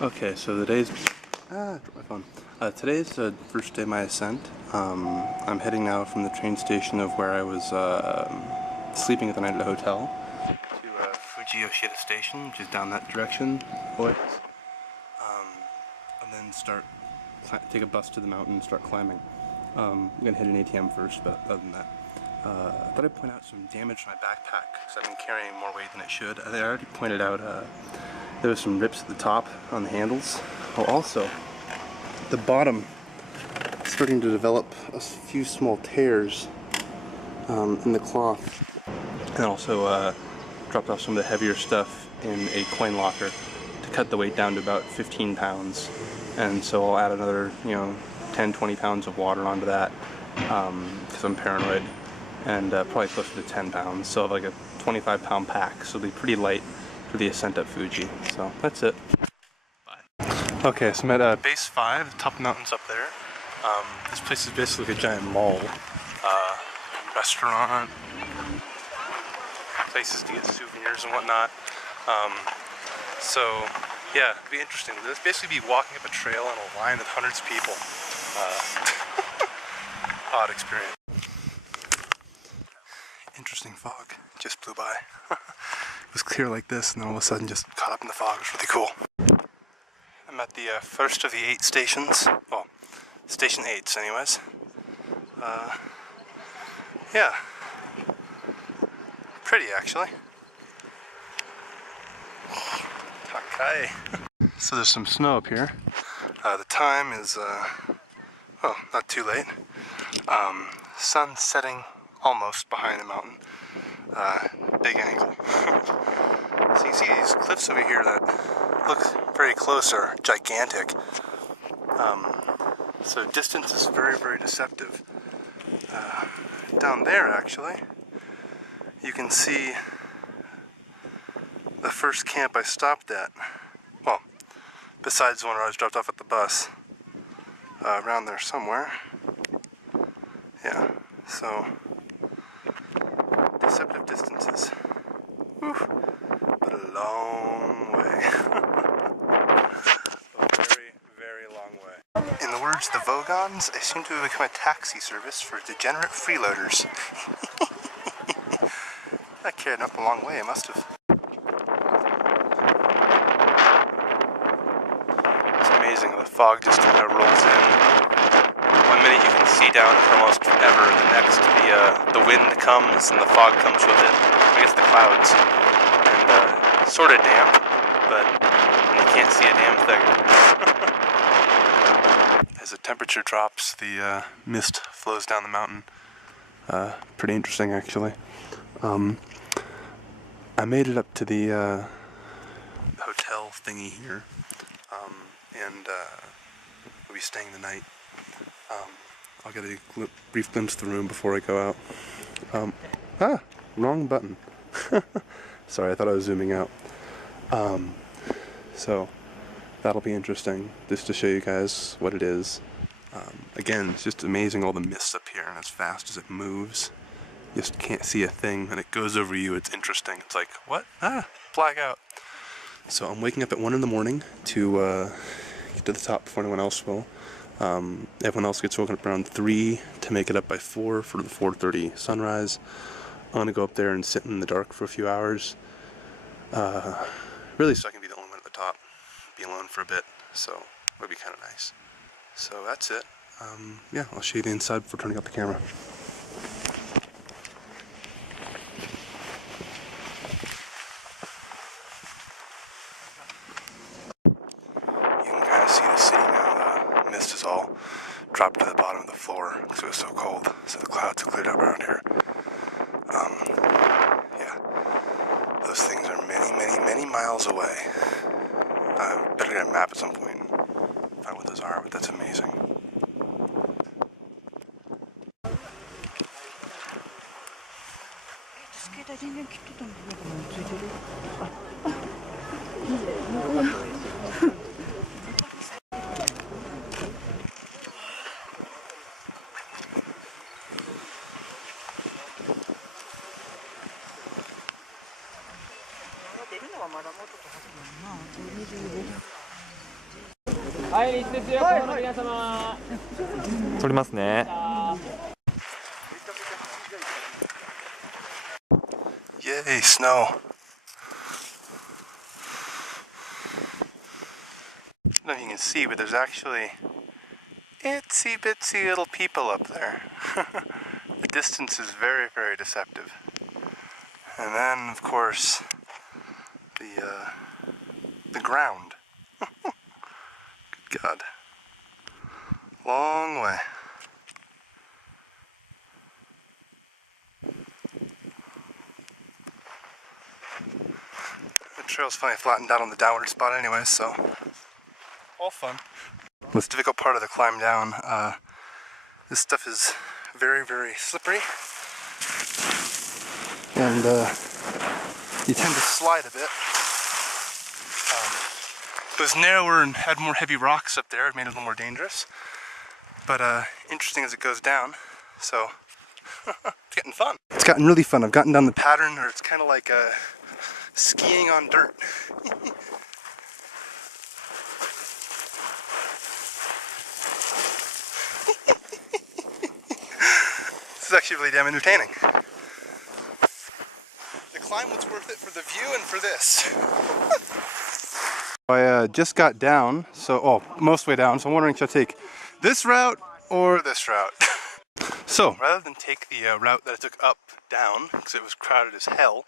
Okay, so today's dropped my phone. Today's the first day of my ascent. I'm heading now from the train station of where I was sleeping at the night at the hotel to Fuji Yoshida Station, which is down that direction, boys. And then take a bus to the mountain and start climbing. I'm gonna hit an ATM first, but other than that, I thought I'd point out some damage to my backpack because I've been carrying more weight than it should. I already pointed out there was some rips at the top on the handles. Oh, also, the bottom is starting to develop a few small tears in the cloth. And also dropped off some of the heavier stuff in a coin locker to cut the weight down to about 15 pounds. And so I'll add another, 10, 20 pounds of water onto that because I'm paranoid, and probably closer to 10 pounds. So I have like a 25-pound pack, so it'll be pretty light for the ascent up Fuji. So that's it. Bye. Okay, so I'm at base 5, the top of the mountain's up there. This place is basically like a giant mall. Restaurant, places to get souvenirs and whatnot. So yeah, it'd be interesting. Let's basically be walking up a trail on a line with hundreds of people. Odd experience. Interesting fog just blew by. It was clear like this, and then all of a sudden just caught up in the fog. It was really cool. I'm at the first of the 8 stations. Well, station 8s anyways. Yeah. Pretty actually. Takai. So there's some snow up here. The time is, not too late. Sun setting almost behind the mountain. Big angle. So you can see these cliffs over here that look very close are gigantic. So distance is very, very deceptive. Down there actually, you can see the first camp I stopped at. Well, besides the one where I was dropped off at the bus. Around there somewhere. Yeah, so deceptive distances. Whew. But a long way. A very, very long way. In the words of the Vogons, they seem to have become a taxi service for degenerate freeloaders. That carried up a long way, it must have. It's amazing how the fog just kind of rolls in. One minute you can see down for almost ever, the next the wind comes and the fog comes with it. I guess the clouds. And sort of damp, but you can't see a damn thing. As the temperature drops, the mist flows down the mountain. Pretty interesting actually. I made it up to the hotel thingy here, and we'll be staying the night. I'll get a brief glimpse of the room before I go out. Wrong button. Sorry, I thought I was zooming out. So that'll be interesting, just to show you guys what it is. Again, it's just amazing all the mist up here, and as fast as it moves, you just can't see a thing, and it goes over you. It's interesting. It's like, what? Black out. So I'm waking up at 1 in the morning to get to the top before anyone else will. Everyone else gets woken up around 3 to make it up by 4 for the 4:30 sunrise. I'm gonna go up there and sit in the dark for a few hours. Really, so I can be the only one at the top, be alone for a bit. So it would be kind of nice. So that's it. Yeah, I'll show you the inside before turning off the camera. Mist is all dropped to the bottom of the floor because it was so cold. So the clouds have cleared up around here. Yeah, those things are many, many, many miles away. I better get a map at some point and find what those are, but that's amazing. 撮りますね。Yay, snow. I don't know if you can see, but there's actually itsy bitsy little people up there. The distance is very, very deceptive. And then, of course, the ground. Good God. Long way. The trail's finally flattened out on the downward spot anyway, so all fun. The most difficult part of the climb down, this stuff is very, very slippery. And you tend to slide a bit. It was narrower and had more heavy rocks up there. It made it a little more dangerous. But interesting as it goes down. So it's getting fun. It's gotten really fun. I've gotten down the pattern where it's kind of like skiing on dirt. This is actually really damn entertaining. The climb was worth it for the view and for this. I just got down, so most way down, so I'm wondering should I take this route or this route? So rather than take the route that I took up down, because it was crowded as hell,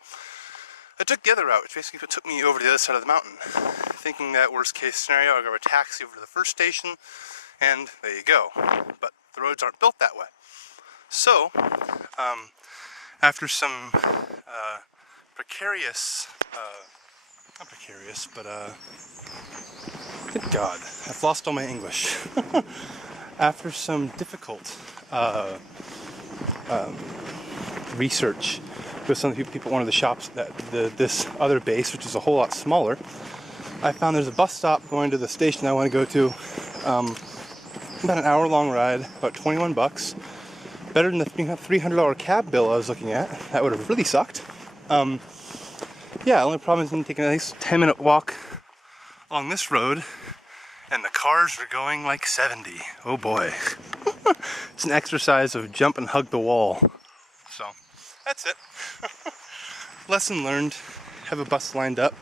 I took the other route, which basically took me over to the other side of the mountain, thinking that worst case scenario I'll grab a taxi over to the first station, and there you go. But the roads aren't built that way. So after some precarious, not precarious, but good God, I've lost all my English. After some difficult research with some people at one of the shops that this other base, which is a whole lot smaller, I found there's a bus stop going to the station I want to go to. About an hour-long ride, about 21 bucks. Better than the $300 cab bill I was looking at. That would have really sucked. Yeah, the only problem is I'm taking at least a 10-minute walk along this road, and the cars are going like 70. Oh boy. It's an exercise of jump and hug the wall. So, that's it. Lesson learned. Have a bus lined up.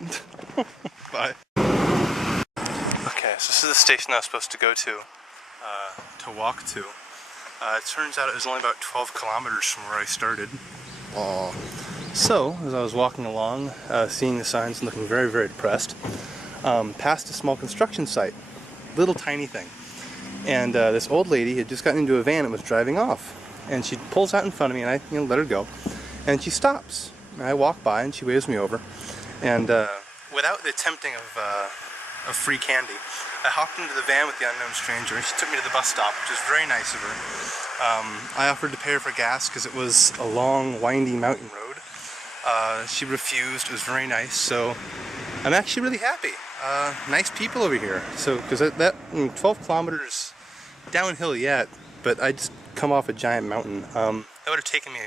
Bye. Okay, so this is the station I was supposed to go to walk to. It turns out it was only about 12 kilometers from where I started. So, as I was walking along, seeing the signs and looking very, very depressed, passed a small construction site. Little tiny thing. And this old lady had just gotten into a van and was driving off. And she pulls out in front of me and I let her go. And she stops. And I walk by and she waves me over. And without the tempting of free candy, I hopped into the van with the unknown stranger and she took me to the bus stop, which was very nice of her. I offered to pay her for gas because it was a long, windy mountain road. She refused. It was very nice. So I'm actually really happy. Nice people over here. So, because that 12 kilometers downhill yet, but I just come off a giant mountain. That would have taken me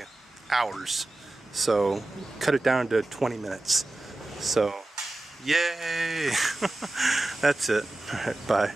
hours. So, cut it down to 20 minutes. So, yay! That's it. Alright, bye.